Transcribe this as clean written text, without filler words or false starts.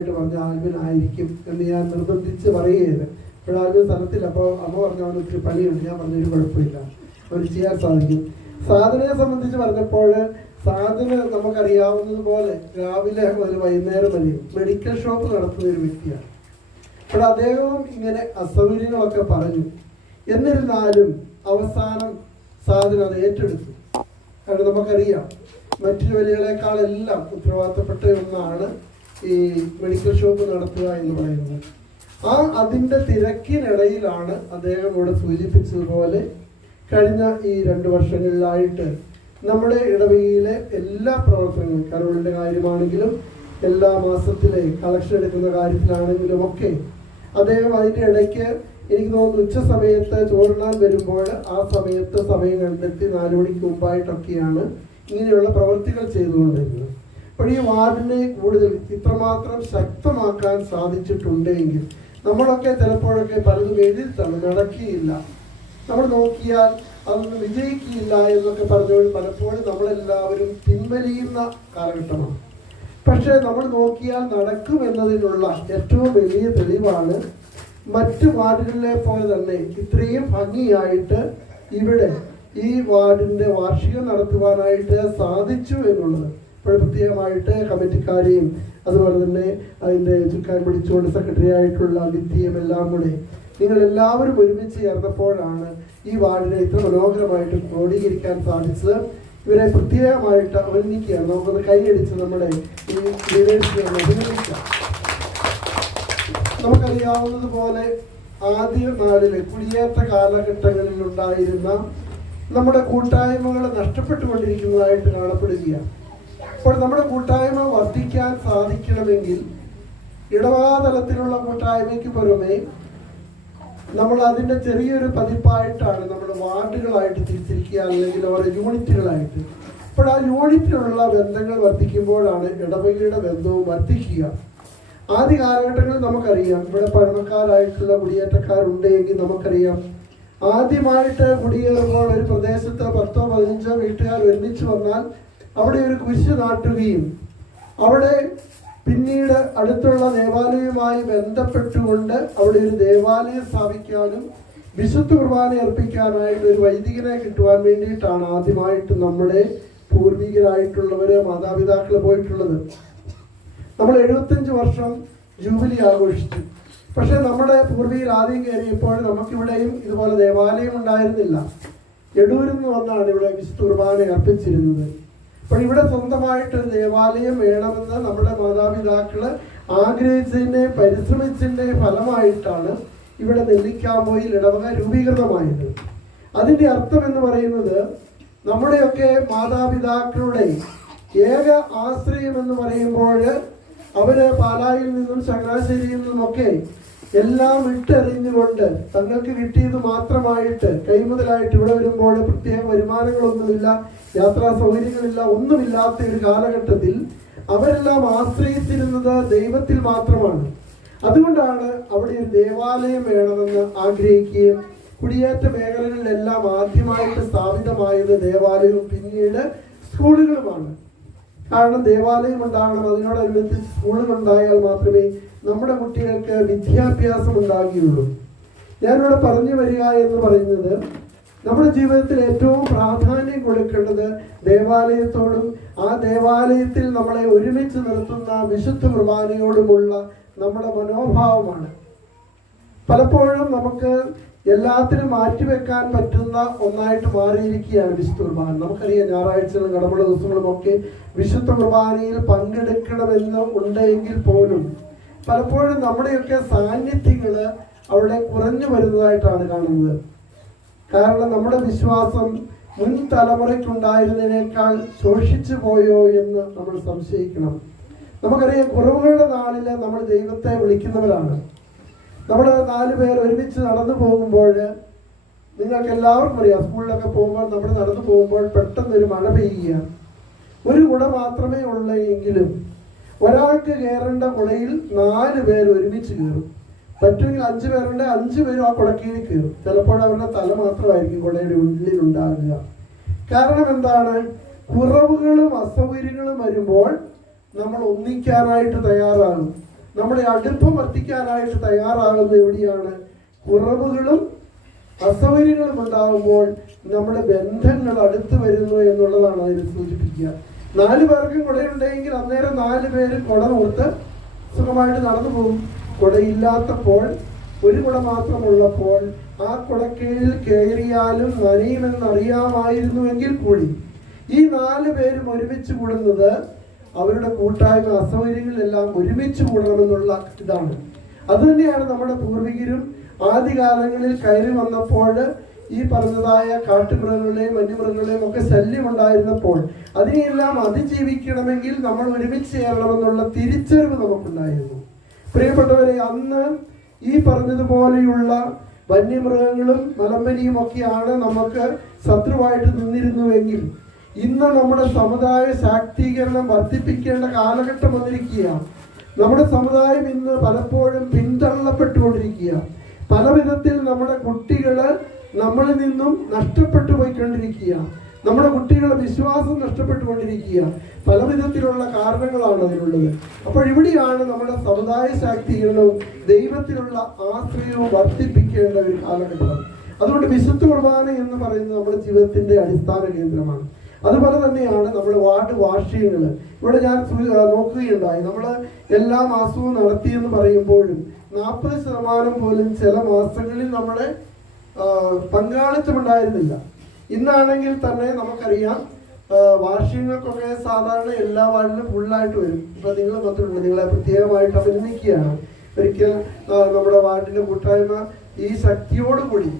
പറഞ്ഞ ആൽവിനായിരിക്കും എന്ന് ഞാൻ നിർബന്ധിച്ച് പറയുകയത്. ഇപ്പോൾ ആൽവിൻ സ്ഥലത്തില്ല. അപ്പോൾ അമ്മ പറഞ്ഞു അവന് ഒത്തിരി പണിയുണ്ട്. ഞാൻ പറഞ്ഞൊരു കുഴപ്പമില്ല, അവന് ചെയ്യാൻ സാധിക്കും. സാധനയെ സംബന്ധിച്ച് പറഞ്ഞപ്പോൾ സാധന നമുക്കറിയാവുന്നതുപോലെ രാവിലെ മുതൽ വൈകുന്നേരം വരെ മെഡിക്കൽ ഷോപ്പ് നടത്തുന്ന ഒരു വ്യക്തിയാണ്. അപ്പോൾ അദ്ദേഹവും ഇങ്ങനെ അസൗകര്യങ്ങളൊക്കെ പറഞ്ഞു. എന്നിരുന്നാലും അവസാനം സാധന അത് ഏറ്റെടുത്തു. കാരണം നമുക്കറിയാം മറ്റു ജോലികളെക്കാളെല്ലാം ഉത്തരവാദിത്തപ്പെട്ട ഒന്നാണ് ഈ മെഡിക്കൽ ഷോപ്പ് നടത്തുക എന്ന് പറയുന്നത്. അതിൻ്റെ തിരക്കിനിടയിലാണ് അദ്ദേഹം ഇവിടെ സൂചിപ്പിച്ചതുപോലെ കഴിഞ്ഞ ഈ 2 വർഷങ്ങളിലായിട്ട് നമ്മുടെ ഇടവകയിലെ എല്ലാ പ്രവർത്തനങ്ങളും, കരോളിൻ്റെ കാര്യമാണെങ്കിലും എല്ലാ മാസത്തിലെ കളക്ഷൻ എടുക്കുന്ന കാര്യത്തിലാണെങ്കിലും ഒക്കെ അദ്ദേഹം അതിൻ്റെ ഇടയ്ക്ക് എനിക്ക് തോന്നുന്നു ഉച്ച സമയത്ത് ചോറിനാൻ വരുമ്പോൾ ആ സമയത്ത് സമയം കണ്ടെത്തി 4 മണിക്ക് മുമ്പായിട്ടൊക്കെയാണ് ഇങ്ങനെയുള്ള പ്രവൃത്തികൾ ചെയ്തുകൊണ്ടിരുന്നത്. അപ്പോൾ ഈ വാർഡിനെ കൂടുതൽ ഇത്രമാത്രം ശക്തമാക്കാൻ സാധിച്ചിട്ടുണ്ടെങ്കിൽ നമ്മളൊക്കെ ചിലപ്പോഴൊക്കെ പലതും എഴുതിയിട്ടാണ് നടക്കിയില്ല, നമ്മൾ നോക്കിയാൽ അതൊന്നും വിജയിക്കില്ല എന്നൊക്കെ പറഞ്ഞുകൊണ്ട് പലപ്പോഴും നമ്മളെല്ലാവരും പിൻവലിയുന്ന കാലഘട്ടമാണ്. പക്ഷേ നമ്മൾ നോക്കിയാൽ നടക്കും എന്നതിനുള്ള ഏറ്റവും വലിയ തെളിവാണ് മറ്റു വാർഡുകളിലെ പോലെ തന്നെ ഇത്രയും ഭംഗിയായിട്ട് ഇവിടെ ഈ വാർഡിൻ്റെ വാർഷികം നടത്തുവാനായിട്ട് സാധിച്ചു എന്നുള്ളത്. ഇപ്പോൾ പ്രത്യേകമായിട്ട് കമ്മിറ്റിക്കാരെയും അതുപോലെ തന്നെ അതിൻ്റെ ചുക്കാൻ പിടിച്ചുകൊണ്ട് സെക്രട്ടറി ആയിട്ടുള്ള വിദ്യയും എല്ലാം കൂടെ നിങ്ങളെല്ലാവരും ഒരുമിച്ച് ചേർന്നപ്പോഴാണ് ഈ വാർഡിനെ ഇത്ര മനോഹരമായിട്ട് ക്രോഡീകരിക്കാൻ സാധിച്ചത്. ഇവരെ പ്രത്യേകമായിട്ട് അഭിനന്ദിക്കുകയാണ്. നമുക്കൊന്ന് കൈയടിച്ച് നമ്മുടെ ഈ ലീഡേഴ്സിനെ അഭിനന്ദിക്കാം. നമുക്കറിയാവുന്നതുപോലെ ആദ്യ നാളിലെ കുടിയേറ്റ കാലഘട്ടങ്ങളിൽ ഉണ്ടായിരുന്ന നമ്മുടെ കൂട്ടായ്മകൾ നഷ്ടപ്പെട്ടുകൊണ്ടിരിക്കുന്നതായിട്ട് കാണപ്പെടുകയാണ്. അപ്പോൾ നമ്മുടെ കൂട്ടായ്മ വർദ്ധിക്കാൻ സാധിക്കണമെങ്കിൽ ഇടവകാതലത്തിലുള്ള കൂട്ടായ്മയ്ക്ക് പുറമെ നമ്മൾ അതിൻ്റെ ചെറിയൊരു പതിപ്പായിട്ടാണ് നമ്മൾ വാർഡുകളായിട്ട് തിരിച്ചിരിക്കുക, അല്ലെങ്കിൽ ഓരോ യൂണിറ്റുകളായിട്ട്. അപ്പോൾ ആ യൂണിറ്റിലുള്ള ബന്ധങ്ങൾ വർദ്ധിക്കുമ്പോഴാണ് ഇടവകയുടെ ബന്ധവും വർദ്ധിക്കുക. ആദ്യ കാലഘട്ടങ്ങളിൽ നമുക്കറിയാം, ഇവിടെ പഴമക്കാരായിട്ടുള്ള കുടിയേറ്റക്കാരുണ്ടെങ്കിൽ നമുക്കറിയാം, ആദ്യമായിട്ട് കുടിയേറുമ്പോൾ ഒരു പ്രദേശത്ത് 10-15 വീട്ടുകാർ ഒരുമിച്ച് വന്നാൽ അവിടെ ഒരു കുരിശ് നാട്ടുകയും അവിടെ പിന്നീട് അടുത്തുള്ള ദേവാലയവുമായി ബന്ധപ്പെട്ടുകൊണ്ട് അവിടെ ഒരു ദേവാലയം സ്ഥാപിക്കാനും വിശുദ്ധ കുർബാന അർപ്പിക്കാനായിട്ട് ഒരു വൈദികനെ കിട്ടുവാൻ വേണ്ടിയിട്ടാണ് ആദ്യമായിട്ട് നമ്മുടെ പൂർവികരായിട്ടുള്ളവർ മാതാപിതാക്കൾ പോയിട്ടുള്ളത്. നമ്മൾ 75 വർഷം ജൂബിലി ആഘോഷിച്ചു. പക്ഷെ നമ്മുടെ പൂർവികർ ആദ്യം കയറിയപ്പോൾ നമുക്കിവിടെയും ഇതുപോലെ ദേവാലയം ഉണ്ടായിരുന്നില്ല. എടൂരിൽ നിന്ന് വന്നാണ് ഇവിടെ വിശുദ്ധ കുർബാന അർപ്പിച്ചിരുന്നത്. അപ്പോൾ ഇവിടെ സ്വന്തമായിട്ടൊരു ദേവാലയം വേണമെന്ന് നമ്മുടെ മാതാപിതാക്കള് ആഗ്രഹിച്ചതിൻ്റെ പരിശ്രമിച്ചതിൻ്റെ ഫലമായിട്ടാണ് ഇവിടെ നെല്ലിക്കാമ്പോയിൽ ഇടവക രൂപീകൃതമായത്. അതിൻ്റെ അർത്ഥം എന്ന് പറയുന്നത് നമ്മുടെയൊക്കെ മാതാപിതാക്കളുടെ ഏക ആശ്രയം എന്ന് പറയുമ്പോൾ അവര് പാലായിൽ നിന്നും ചങ്ങനാശ്ശേരിയിൽ നിന്നുമൊക്കെ എല്ലാം വിട്ടെറിഞ്ഞുകൊണ്ട് തങ്ങൾക്ക് കിട്ടിയത് മാത്രമായിട്ട് കൈമുതലായിട്ട് ഇവിടെ വരുമ്പോൾ പ്രത്യേക വരുമാനങ്ങളൊന്നുമില്ല, യാത്രാ സൗകര്യങ്ങളില്ല, ഒന്നുമില്ലാത്ത ഒരു കാലഘട്ടത്തിൽ അവരെല്ലാം ആശ്രയിച്ചിരുന്നത് ദൈവത്തിൽ മാത്രമാണ്. അതുകൊണ്ടാണ് അവിടെ ഒരു ദേവാലയം വേണമെന്ന് ആഗ്രഹിക്കുകയും കുടിയേറ്റ മേഖലകളിലെല്ലാം ആദ്യമായിട്ട് സ്ഥാപിതമായത് ദേവാലയവും പിന്നീട് സ്കൂളുകളുമാണ്. കാരണം ദേവാലയം ഉണ്ടാകണം, അതിനോടനുബന്ധിച്ച് സ്കൂളുകൾ ഉണ്ടായാൽ മാത്രമേ നമ്മുടെ കുട്ടികൾക്ക് വിദ്യാഭ്യാസം ഉണ്ടാകുകയുള്ളൂ. ഞാനിവിടെ പറഞ്ഞു വരിക എന്ന് പറയുന്നത് നമ്മുടെ ജീവിതത്തിൽ ഏറ്റവും പ്രാധാന്യം കൊടുക്കേണ്ടത് ദേവാലയത്തോടും ആ ദേവാലയത്തിൽ നമ്മളെ ഒരുമിച്ച് നിർത്തുന്ന വിശുദ്ധ കുർബാനയോടുമുള്ള നമ്മുടെ മനോഭാവമാണ്. പലപ്പോഴും നമുക്ക് എല്ലാത്തിനും മാറ്റിവെക്കാൻ പറ്റുന്ന ഒന്നായിട്ട് മാറിയിരിക്കുകയാണ് വിശുദ്ധ കുർബാന. നമുക്കറിയാം, ഞായറാഴ്ചകളും കടമുള്ള ദിവസങ്ങളും ഒക്കെ വിശുദ്ധ കുർബാനയിൽ പങ്കെടുക്കണമെന്ന് ഉണ്ടെങ്കിൽ പോലും പലപ്പോഴും നമ്മുടെയൊക്കെ സാന്നിധ്യങ്ങൾ അവിടെ കുറഞ്ഞു വരുന്നതായിട്ടാണ് കാണുന്നത്. കാരണം നമ്മുടെ വിശ്വാസം മുൻ തലമുറയ്ക്കുണ്ടായിരുന്നതിനേക്കാൾ ശോഷിച്ചു പോയോ എന്ന് നമ്മൾ സംശയിക്കണം. നമുക്കറിയാം, കുറവുകളുടെ നാളിൽ നമ്മൾ ദൈവത്തെ വിളിക്കുന്നവരാണ്. നമ്മൾ 4 പേർ ഒരുമിച്ച് നടന്നു പോകുമ്പോൾ നിങ്ങൾക്ക് എല്ലാവർക്കും അറിയാം, സ്കൂളിലൊക്കെ പോകുമ്പോൾ നമ്മൾ നടന്നു പോകുമ്പോൾ പെട്ടെന്നൊരു മഴ പെയ്യുക, ഒരു കുട മാത്രമേ ഉള്ളൂ എങ്കിലും ഒരാൾക്ക് കയറേണ്ട കുടയിൽ 4 പേർ ഒരുമിച്ച് കയറും. പറ്റുമെങ്കിൽ 5 പേരുണ്ട്, 5 പേരും ആ കുടക്കീഴിൽ കയറും. ചിലപ്പോൾ അവരുടെ തല മാത്രമായിരിക്കും കുടയുടെ ഉള്ളിൽ ഉണ്ടാകുക. കാരണം എന്താണ്? കുറവുകളും അസൗകര്യങ്ങളും വരുമ്പോൾ നമ്മൾ ഒന്നിക്കാനായിട്ട് തയ്യാറാകും. നമ്മുടെ അടുപ്പം വർദ്ധിക്കാനായിട്ട് തയ്യാറാകുന്നത് എവിടെയാണ്? കുറവുകളും അസൗകര്യങ്ങളും ഉണ്ടാകുമ്പോൾ നമ്മുടെ ബന്ധങ്ങൾ അടുത്ത് വരുന്നു എന്നുള്ളതാണ് അതിന് സൂചിപ്പിക്കുക. 4 പേർക്കും കുടയുണ്ടെങ്കിൽ അന്നേരം 4 പേര് കുട കൊടുത്ത് സുഖമായിട്ട് നടന്നു പോകും. കുടയില്ലാത്തപ്പോൾ, ഒരു കുട മാത്രമുള്ളപ്പോൾ ആ കുടക്കീഴിൽ കയറിയാലും നനയുമെന്നറിയാമായിരുന്നുവെങ്കിൽ കൂടി ഈ 4 പേരും ഒരുമിച്ച് കൂടുന്നത് അവരുടെ കൂട്ടായ്മ അസൗകര്യങ്ങളിലെല്ലാം ഒരുമിച്ച് കൂടണമെന്നുള്ള ഇതാണ്. അതുതന്നെയാണ് നമ്മുടെ പൂർവികരും ആദ്യകാലങ്ങളിൽ കയറി വന്നപ്പോൾ ഈ പറഞ്ഞതായ കാട്ടുമൃഗങ്ങളുടെയും വന്യമൃഗങ്ങളുടെയും ഒക്കെ ശല്യം ഉണ്ടായിരുന്നപ്പോൾ അതിനെയെല്ലാം അതിജീവിക്കണമെങ്കിൽ നമ്മൾ ഒരുമിച്ച് ചേരണമെന്നുള്ള തിരിച്ചറിവ് നമുക്കുണ്ടായിരുന്നു. പ്രിയപ്പെട്ടവരെ, അന്ന് ഈ പറഞ്ഞതുപോലെയുള്ള വന്യമൃഗങ്ങളും മലമ്പനിയും ഒക്കെയാണ് നമുക്ക് ശത്രുവായിട്ട് നിന്നിരുന്നുവെങ്കിൽ ഇന്ന് നമ്മുടെ സമുദായ ശാക്തീകരണം വർദ്ധിപ്പിക്കേണ്ട കാലഘട്ടം വന്നിരിക്കുകയാണ്. നമ്മുടെ സമുദായം ഇന്ന് പലപ്പോഴും പിന്തള്ളപ്പെട്ടുകൊണ്ടിരിക്കുക. പല വിധത്തിൽ നമ്മുടെ കുട്ടികള് നമ്മളിൽ നിന്നും നഷ്ടപ്പെട്ടു പോയിക്കൊണ്ടിരിക്കുക. നമ്മുടെ കുട്ടികളുടെ വിശ്വാസം നഷ്ടപ്പെട്ടുകൊണ്ടിരിക്കുക. പല വിധത്തിലുള്ള കാരണങ്ങളാണ് അതിനുള്ളത്. അപ്പോൾ ഇവിടെയാണ് നമ്മുടെ സമുദായ ശാക്തീകരണവും ദൈവത്തിലുള്ള ആശ്രയവും വർദ്ധിപ്പിക്കേണ്ട ഒരു കാലഘട്ടം. അതുകൊണ്ട് വിശുദ്ധ കുർബാന എന്ന് പറയുന്നത് നമ്മുടെ ജീവിതത്തിന്റെ അടിസ്ഥാന കേന്ദ്രമാണ്. അതുപോലെ തന്നെയാണ് നമ്മുടെ വാർഡ് വാർഷികങ്ങൾ. ഇവിടെ ഞാൻ നോക്കുകയുണ്ടായി, നമ്മൾ എല്ലാ മാസവും നടത്തിയെന്ന് പറയുമ്പോഴും 40% പോലും ചില മാസങ്ങളിൽ നമ്മുടെ പങ്കാളിത്തം ഉണ്ടായിരുന്നില്ല. ഇന്നാണെങ്കിൽ തന്നെ നമുക്കറിയാം, വാർഷികങ്ങൾക്കൊക്കെ സാധാരണ എല്ലാ വാർഡിലും ഫുള്ളായിട്ട് വരും. ഇപ്പൊ നിങ്ങൾ മാത്രമല്ല, നിങ്ങളെ പ്രത്യേകമായിട്ട് അഭിനന്ദിക്കുകയാണ്. ഒരിക്കൽ നമ്മുടെ വാർഡിന്റെ കൂട്ടായ്മ ഈ ശക്തിയോടുകൂടി